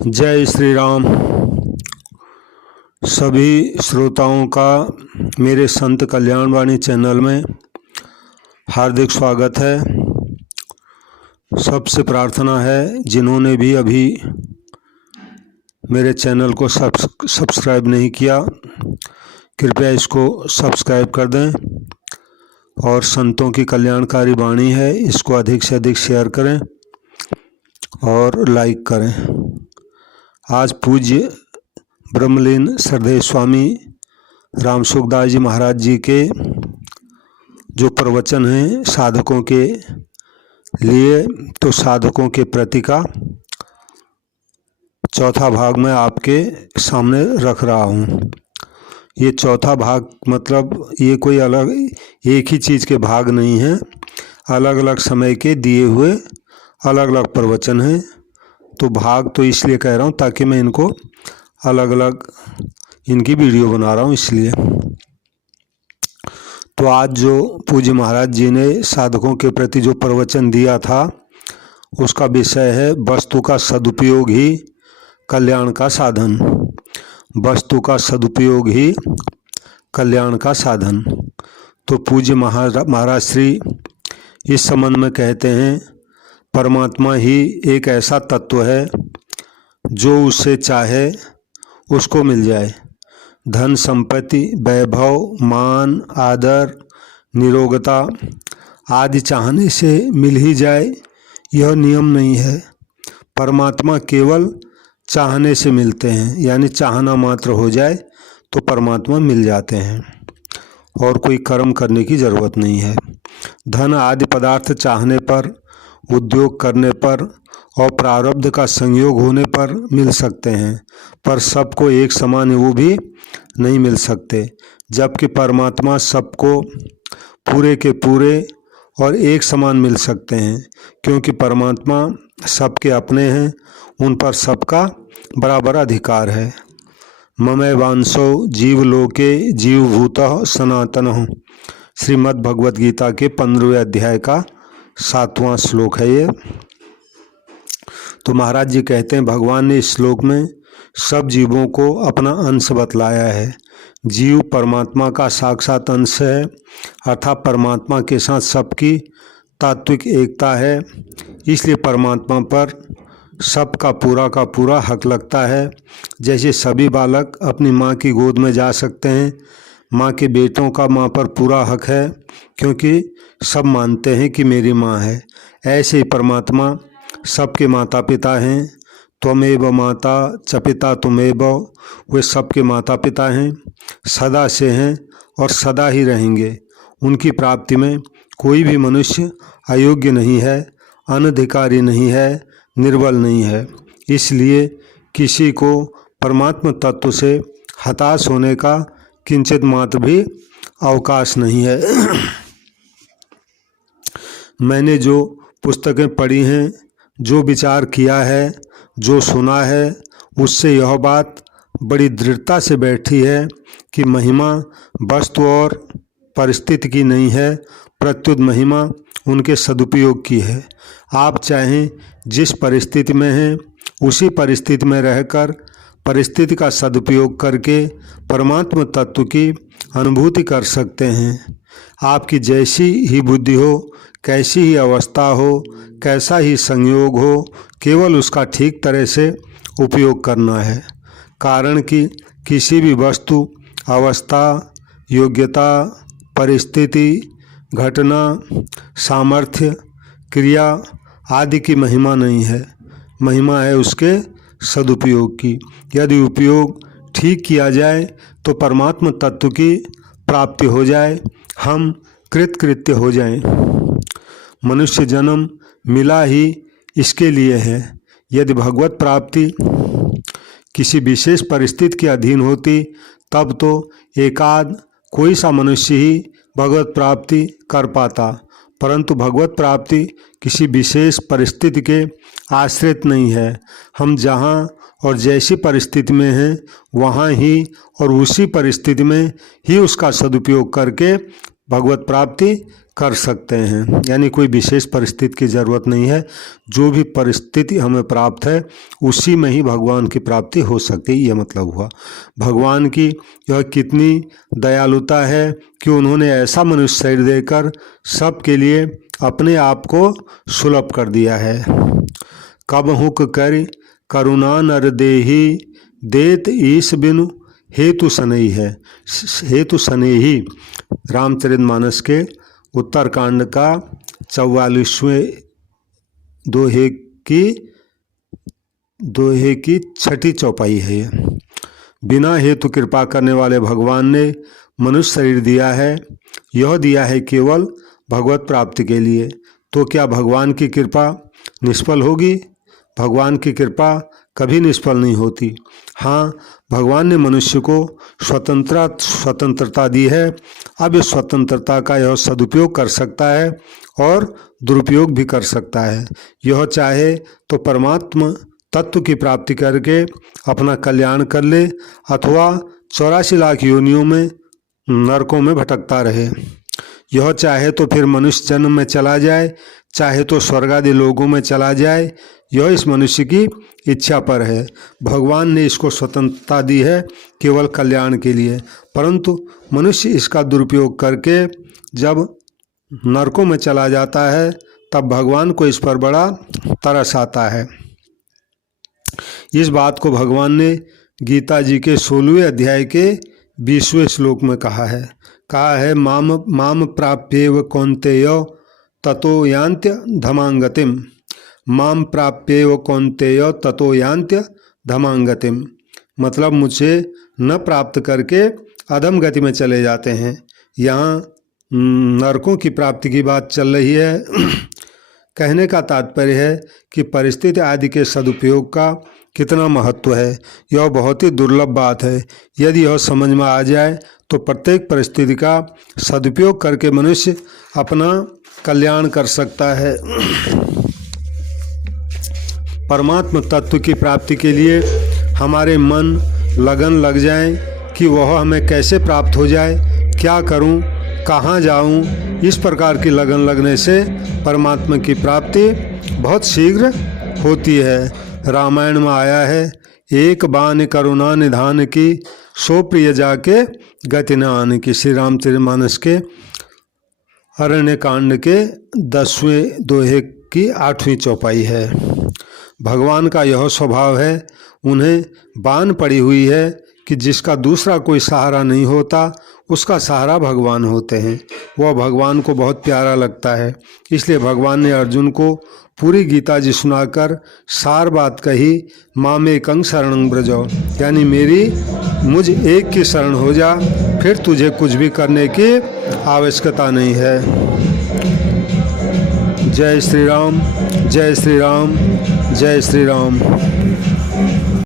जय श्री राम। सभी श्रोताओं का मेरे संत कल्याण वाणी चैनल में हार्दिक स्वागत है। सबसे प्रार्थना है, जिन्होंने भी अभी मेरे चैनल को सब्सक्राइब नहीं किया, कृपया इसको सब्सक्राइब कर दें और संतों की कल्याणकारी वाणी है, इसको अधिक से अधिक शेयर करें और लाइक करें। आज पूज्य ब्रह्मलीन श्रद्धेय स्वामी राम सुखदास जी महाराज जी के जो प्रवचन हैं साधकों के लिए, तो साधकों के प्रति का चौथा भाग मैं आपके सामने रख रहा हूँ। ये चौथा भाग मतलब ये कोई अलग एक ही चीज़ के भाग नहीं है, अलग अलग समय के दिए हुए अलग अलग प्रवचन हैं। तो भाग तो इसलिए कह रहा हूँ ताकि मैं इनको अलग अलग इनकी वीडियो बना रहा हूँ, इसलिए। तो आज जो पूज्य महाराज जी ने साधकों के प्रति जो प्रवचन दिया था, उसका विषय है वस्तु का सदुपयोग ही कल्याण का साधन। वस्तु का सदुपयोग ही कल्याण का साधन। तो पूज्य महाराज श्री इस संबंध में कहते हैं, परमात्मा ही एक ऐसा तत्व है जो उसे चाहे उसको मिल जाए। धन संपत्ति, वैभव, मान, आदर, निरोगता आदि चाहने से मिल ही जाए, यह नियम नहीं है। परमात्मा केवल चाहने से मिलते हैं, यानी चाहना मात्र हो जाए तो परमात्मा मिल जाते हैं और कोई कर्म करने की ज़रूरत नहीं है। धन आदि पदार्थ चाहने पर, उद्योग करने पर और प्रारब्ध का संयोग होने पर मिल सकते हैं, पर सबको एक समान वो भी नहीं मिल सकते। जबकि परमात्मा सबको पूरे के पूरे और एक समान मिल सकते हैं, क्योंकि परमात्मा सबके अपने हैं, उन पर सबका बराबर अधिकार है। ममय वांसो जीवलोके जीवभूतः सनातनः, श्रीमद् भगवद गीता के 15वें अध्याय का 7वां श्लोक है ये। तो महाराज जी कहते हैं, भगवान ने इस श्लोक में सब जीवों को अपना अंश बतलाया है। जीव परमात्मा का साक्षात अंश है, अर्थात परमात्मा के साथ सबकी तात्विक एकता है। इसलिए परमात्मा पर सबका पूरा का पूरा हक लगता है। जैसे सभी बालक अपनी माँ की गोद में जा सकते हैं, माँ के बेटों का माँ पर पूरा हक है, क्योंकि सब मानते हैं कि मेरी माँ है। ऐसे ही परमात्मा सबके माता पिता हैं। त्वमेव माता च पिता तुमेव, वे सबके माता पिता हैं, सदा से हैं और सदा ही रहेंगे। उनकी प्राप्ति में कोई भी मनुष्य अयोग्य नहीं है, अनधिकारी नहीं है, निर्बल नहीं है। इसलिए किसी को परमात्मा तत्व से हताश होने का किंचित मात्र भी अवकाश नहीं है। मैंने जो पुस्तकें पढ़ी हैं, जो विचार किया है, जो सुना है, उससे यह बात बड़ी दृढ़ता से बैठी है कि महिमा वस्तु और परिस्थिति की नहीं है, प्रत्युत महिमा उनके सदुपयोग की है। आप चाहें जिस परिस्थिति में हैं, उसी परिस्थिति में रहकर परिस्थिति का सदुपयोग करके परमात्मा तत्व की अनुभूति कर सकते हैं। आपकी जैसी ही बुद्धि हो, कैसी ही अवस्था हो, कैसा ही संयोग हो, केवल उसका ठीक तरह से उपयोग करना है। कारण कि किसी भी वस्तु, अवस्था, योग्यता, परिस्थिति, घटना, सामर्थ्य, क्रिया आदि की महिमा नहीं है। महिमा है उसके सदुपयोग की। यदि उपयोग ठीक किया जाए तो परमात्मा तत्व की प्राप्ति हो जाए, हम कृतकृत्य हो जाएं। मनुष्य जन्म मिला ही इसके लिए है। यदि भगवत प्राप्ति किसी विशेष परिस्थिति के अधीन होती, तब तो एकाध कोई सा मनुष्य ही भगवत प्राप्ति कर पाता, परंतु भगवत प्राप्ति किसी विशेष परिस्थिति के आश्रित नहीं है। हम जहाँ और जैसी परिस्थिति में हैं, वहाँ ही और उसी परिस्थिति में ही उसका सदुपयोग करके भगवत प्राप्ति कर सकते हैं, यानी कोई विशेष परिस्थिति की ज़रूरत नहीं है। जो भी परिस्थिति हमें प्राप्त है उसी में ही भगवान की प्राप्ति हो सकती है, ये मतलब हुआ। भगवान की यह कितनी दयालुता है कि उन्होंने ऐसा मनुष्य शरीर देकर सबके लिए अपने आप को सुलभ कर दिया है। कब हुक कर करुणा नर देही, देत ईश बिनु हेतु सनई है। हेतु सनेही रामचरितमानस के उत्तरकांड का 44वें दोहे की छठी चौपाई है। बिना हेतु कृपा करने वाले भगवान ने मनुष्य शरीर दिया है, यह दिया है केवल भगवत प्राप्ति के लिए। तो क्या भगवान की कृपा निष्फल होगी? भगवान की कृपा कभी निष्फल नहीं होती। हाँ, भगवान ने मनुष्य को स्वतंत्रता दी है। अब इस स्वतंत्रता का यह सदुपयोग कर सकता है और दुरुपयोग भी कर सकता है। यह चाहे तो परमात्मा तत्व की प्राप्ति करके अपना कल्याण कर ले, अथवा 84 लाख योनियों में नरकों में भटकता रहे। यह चाहे तो फिर मनुष्य जन्म में चला जाए, चाहे तो स्वर्ग आदि लोगों में चला जाए, यह इस मनुष्य की इच्छा पर है। भगवान ने इसको स्वतंत्रता दी है केवल कल्याण के लिए, परंतु मनुष्य इसका दुरुपयोग करके जब नरकों में चला जाता है तब भगवान को इस पर बड़ा तरस आता है। इस बात को भगवान ने गीता जी के 16वें अध्याय के 20वें श्लोक में कहा है माम प्राप्येव कौन्तेय ततो यान्त्य धमांगतिम। माम प्राप्येव कौन्तेय ततो यान्त्य धमांगतिम, मतलब मुझे न प्राप्त करके अधम गति में चले जाते हैं। यहाँ नरकों की प्राप्ति की बात चल रही है। कहने का तात्पर्य है कि परिस्थिति आदि के सदुपयोग का कितना महत्व है, यह बहुत ही दुर्लभ बात है। यदि यह समझ में आ जाए तो प्रत्येक परिस्थिति का सदुपयोग करके मनुष्य अपना कल्याण कर सकता है। परमात्मा तत्व की प्राप्ति के लिए हमारे मन लगन लग जाए कि वह हमें कैसे प्राप्त हो जाए, क्या करूं, कहाँ जाऊं। इस प्रकार की लगन लगने से परमात्मा की प्राप्ति बहुत शीघ्र होती है। रामायण में आया है, एक बान करुणा निधान की, सो प्रिय जाके गति न आने की। श्री रामचरितमानस के अरण्य कांड के 10वें दोहे की 8वीं चौपाई है। भगवान का यह स्वभाव है, उन्हें बान पड़ी हुई है कि जिसका दूसरा कोई सहारा नहीं होता उसका सहारा भगवान होते हैं। वह भगवान को बहुत प्यारा लगता है, इसलिए भगवान ने अर्जुन को पूरी गीता जी सुनाकर सार बात कही, मामेकं शरणं व्रज, यानी मुझ एक की शरण हो जा, फिर तुझे कुछ भी करने की आवश्यकता नहीं है। जय श्री राम, जय श्री राम, जय श्री राम।